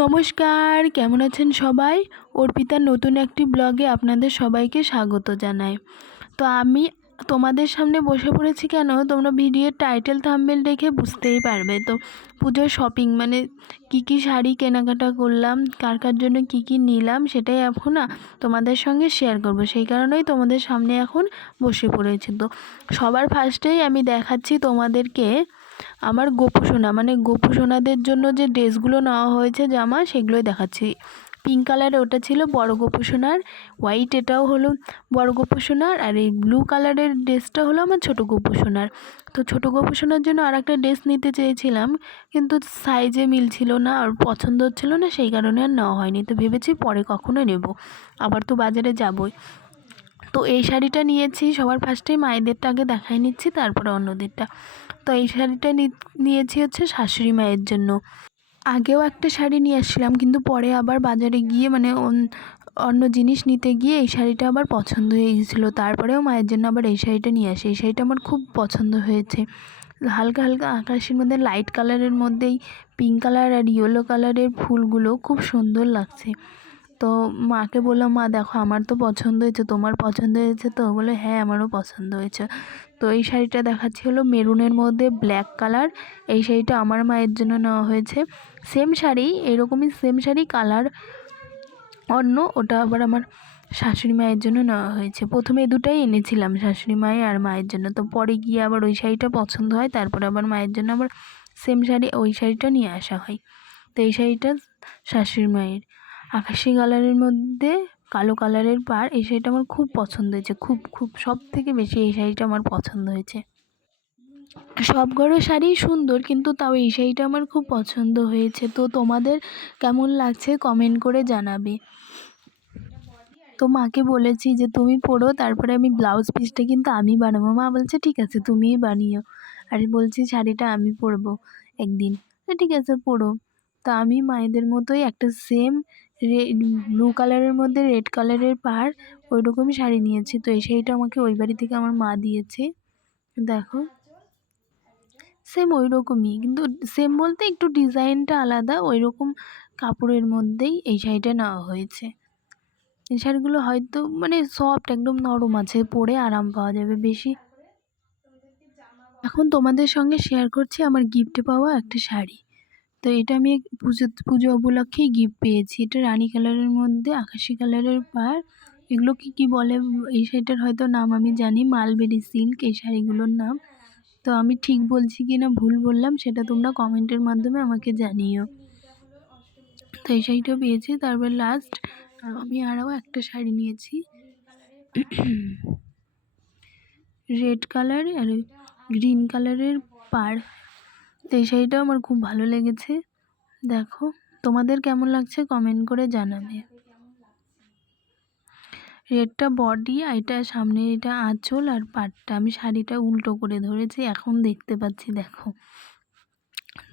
নমস্কার, কেমন আছেন সবাই? অর্পিতার নতুন একটি ব্লগে আপনাদের সবাইকে স্বাগত জানাই। তো আমি তোমাদের সামনে বসে পড়েছি কেন, তোমরা ভিডিওর টাইটেল থাম্বনেল দেখে বুঝতেই পারবে। তো পুজোর শপিং মানে কী শাড়ি কেনাকাটা করলাম, কার কার জন্য কী নিলাম, সেটাই এখন তোমাদের সঙ্গে শেয়ার করব। সেই কারণেই তোমাদের সামনে এখন বসে পড়েছি। তো সবার ফার্স্টেই আমি দেখাচ্ছি তোমাদেরকে আমার গোপুসোনা মানে গোপুসোনাদের জন্য যে ড্রেসগুলো নেওয়া হয়েছে জামা, সেগুলোই দেখাচ্ছি। পিঙ্ক কালারে ওটা ছিল বড় গোপুসোনার, হোয়াইট এটাও হলো বড় গোপুসোনার, আর এই ব্লু কালারের ড্রেসটা হলো আমার ছোটো গোপুসোনার। তো ছোটো গোপুসোনার জন্য আর একটা ড্রেস নিতে চেয়েছিলাম, কিন্তু সাইজে মিলছিল না আর পছন্দ হচ্ছিলো না, সেই কারণে আর নেওয়া হয়নি। তো ভেবেছি পরে কখনো নেব, আবার তো বাজারে যাবই। তো এই শাড়িটা নিয়েছি, সবার ফার্স্টেই মায়েদেরটা আগে দেখাই নিচ্ছি, তারপরে অন্যদেরটা। তো এই শাড়িটা নিয়েছি হচ্ছে শাশুড়ি মায়ের জন্য। আগেও একটা শাড়ি নিয়ে আসছিলাম, কিন্তু পরে আবার বাজারে গিয়ে মানে অন্য জিনিস নিতে গিয়ে এই শাড়িটা আবার পছন্দ হয়ে গেছিলো। তারপরেও মায়ের জন্য আবার এই শাড়িটা নিয়ে আসি। এই শাড়িটা আমার খুব পছন্দ হয়েছে। হালকা হালকা আকাশের মধ্যে লাইট কালারের মধ্যেই পিঙ্ক কালার আর ইয়েলো কালারের ফুলগুলো খুব সুন্দর লাগছে। তো মাকে বললাম, মা দেখো আমার তো পছন্দ হয়েছে, তোমার পছন্দ হয়েছে? তো বলে হ্যাঁ আমারও পছন্দ হয়েছে। তো এই শাড়িটা দেখাচ্ছি হলো মেরুনের মধ্যে ব্ল্যাক কালার। এই শাড়িটা আমার মায়ের জন্য নেওয়া হয়েছে। সেম শাড়ি, এরকমই সেম শাড়ি, কালার অন্য, ওটা আবার আমার শাশুড়ি মায়ের জন্য নেওয়া হয়েছে। প্রথমে এই দুটাই এনেছিলাম, শাশুড়ি মায়ের আর মায়ের জন্য। তো পরে গিয়ে আবার ওই শাড়িটা পছন্দ হয়, তারপরে আবার মায়ের জন্য আবার সেম শাড়ি ওই শাড়িটা নিয়ে আসা হয়। তো এই শাড়িটা শাশুড়ি মায়ের, আকাশি কালারের মধ্যে কালো কালারের পাড়। এই শাড়িটা আমার খুব পছন্দ হয়েছে, খুব খুব সব থেকে বেশি এই শাড়িটা আমার পছন্দ হয়েছে। সব ঘরের শাড়ি সুন্দর, কিন্তু তাও এই শাড়িটা আমার খুব পছন্দ হয়েছে। তো তোমাদের কেমন লাগছে কমেন্ট করে জানাবে। তো মাকে বলেছি যে তুমি পরো, তারপরে আমি ব্লাউজ পিসটা কিন্তু আমি বানাবো। মা বলছে ঠিক আছে তুমিই বানিও, আর বলছি শাড়িটা আমি পরবো একদিন। তো ঠিক আছে পরো। তা আমি মায়েদের মতোই একটা সেম ব্লু কালারের মধ্যে রেড কালারের পাড় ওই রকমই শাড়ি নিয়েছি। তো এই শাড়িটা আমাকে ওই বাড়ি থেকে আমার মা দিয়েছে। দেখো সেম ওই রকমই, কিন্তু সেম বলতে একটু ডিজাইনটা আলাদা, ওই রকম কাপড়ের মধ্যেই এই শাড়িটা নেওয়া হয়েছে। এই শাড়িগুলো হয়তো মানে সফট, একদম নরম আছে, পরে আরাম পাওয়া যাবে বেশি। এখন তোমাদের সঙ্গে শেয়ার করছি আমার গিফটে পাওয়া একটা শাড়ি। তো এটা আমি পুজো উপলক্ষেই গিফট পেয়েছি। এটা রানী কালারের মধ্যে আকাশি কালারের পাড়। এগুলো কি বলে এই শাড়িটার হয়তো নাম আমি জানি, মালবেরি সিল্ক এই শাড়িগুলোর নাম। তো আমি ঠিক বলছি কি না ভুল বললাম সেটা তোমরা কমেন্টের মাধ্যমে আমাকে জানিও। তো এই শাড়িটা পেয়েছি। তারপর লাস্ট আমি আরও একটা শাড়ি নিয়েছি, রেড কালার আর গ্রিন কালারের পাড়। তো এই শাড়িটাও আমার খুব ভালো লেগেছে। দেখো তোমাদের কেমন লাগছে কমেন্ট করে জানাবে। রেডটা বডি, আর এটা সামনে, এটা আঁচল আর পাটটা। আমি শাড়িটা উল্টো করে ধরেছি, এখন দেখতে পাচ্ছি দেখো।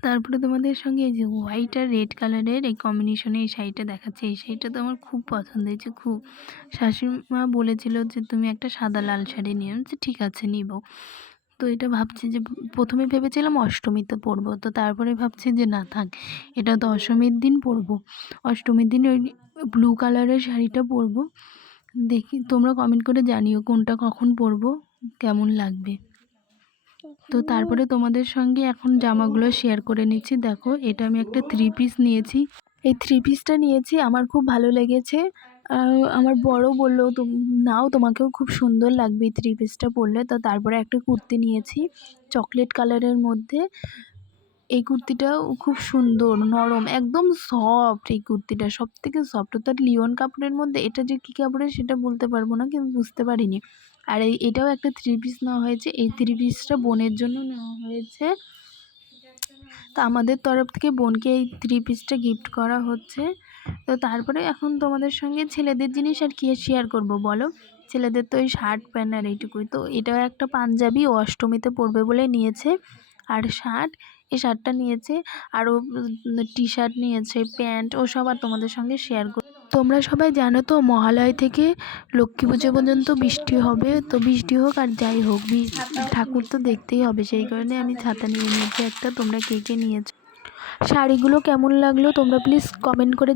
তারপরে তোমাদের সঙ্গে এই যে হোয়াইট আর রেড কালারের এই কম্বিনেশনে এই শাড়িটা দেখাচ্ছে। এই শাড়িটা তো আমার খুব পছন্দ হয়েছে, খুব। শাশুড়িমা বলেছিল যে তুমি একটা সাদা লাল শাড়ি নিয়ে, আমি ঠিক আছে নিব। তো এটা ভাবছি যে প্রথমে ভেবেছিলাম অষ্টমীতে পরবো, তো তারপরে ভাবছি যে না থাক, এটা দশমীর দিন পরবো। অষ্টমীর দিন ওই ব্লু কালারের শাড়িটা পরবো। দেখি তোমরা কমেন্ট করে জানিও কোনটা কখন পরবো, কেমন লাগবে। তো তারপরে তোমাদের সঙ্গে এখন জামাগুলো শেয়ার করে নিচ্ছি। দেখো এটা আমি একটা 3 পিস নিয়েছি। এই 3 পিসটা নিয়েছি, আমার খুব ভালো লেগেছে। আমার বড় বললো তো নাও, তোমাকেও খুব সুন্দর লাগবে এই 3 পিসটা পরলে। তো তারপরে একটা কুর্তি নিয়েছি চকলেট কালারের মধ্যে। এই কুর্তিটাও খুব সুন্দর, নরম, একদম সফট। এই কুর্তিটা সব থেকে সফট। তো লিওন কাপড়ের মধ্যে, এটা যে কী কাপড়ের সেটা বলতে পারবো না, কিন্তু বুঝতে পারিনি। আর এটাও একটা 3 পিস নেওয়া হয়েছে। এই 3 পিসটা বোনের জন্য নেওয়া হয়েছে। তো আমাদের তরফ থেকে বোনকে এই 3 পিসটা গিফট করা হচ্ছে। তো তারপরে এখন তোমাদের সঙ্গে ছেলেদের জিনিস আর কি শেয়ার করব বলো। ছেলেদের তো ওই শার্ট প্যান্ট আর এইটুকুই। তো এটাও একটা পাঞ্জাবি, ও অষ্টমীতে পরবে বলে নিয়েছে। আর শার্ট, এই শার্টটা নিয়েছে, আরও টি শার্ট নিয়েছে, প্যান্ট, ও সব আর তোমাদের সঙ্গে শেয়ার করব। তোমরা সবাই জানো তো মহালয় থেকে লক্ষ্মী পুজো পর্যন্ত বৃষ্টি হবে। তো বৃষ্টি হোক আর যাই হোক, ঠাকুর তো দেখতেই হবে, সেই কারণে আমি ছাতা নিয়ে নিয়েছি একটা। তোমরা কে কে নিয়েছো শাড়িগুলো কেমন লাগলো তোমরা প্লিজ কমেন্ট করে